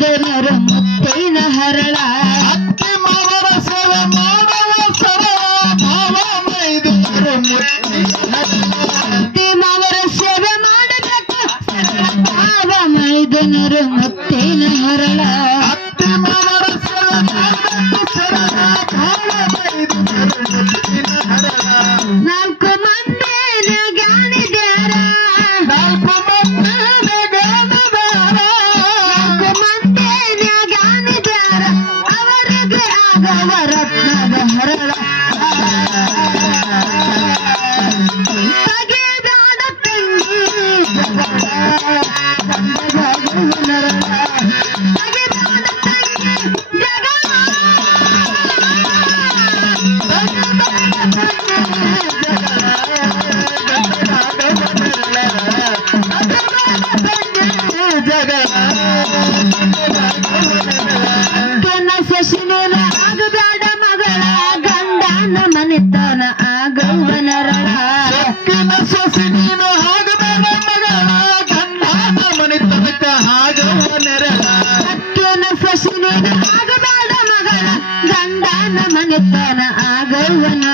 ಜನರ ಮುತ್ತೈನ ಹರಳ ಅತ್ತಿ ಮಗರ ಸರ ಮಾಡುವ ಸರ ಭಾವ ಮೈದರ ಮುತ್ತೈನ ಅತ್ತಿ ಮಗರ ಸರ ಮಾಡಿದ ಭಾವ ಮೈದನರ ಮುತ್ತೈನ ಹರಳ ಅತ್ತಿ ಮಗರ ಸರ ಮಾಡುವ ಸರ ಭಾವ ಮೈದರ ಆಗಂತು ಅಂದೆನು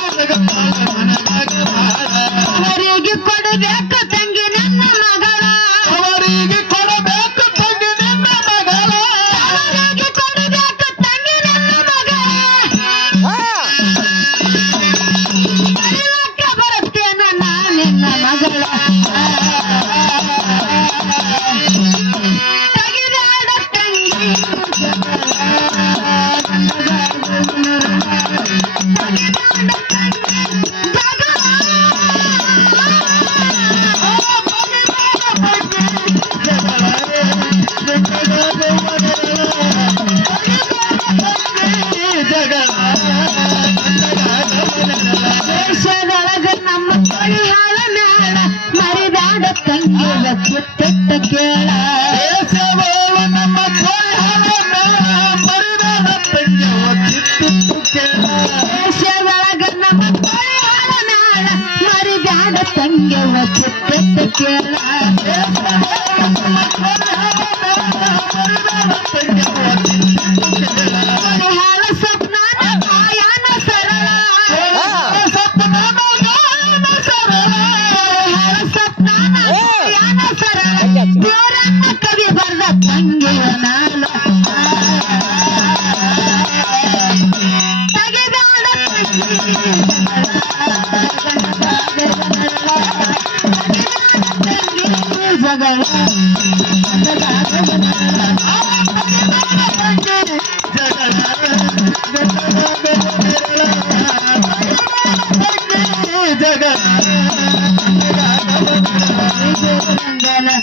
Ja. ನಮ್ಮ ಪರಿಹಾರ ಮರೆದಾಡ ಕಂಟ finger, a tip, Thank you.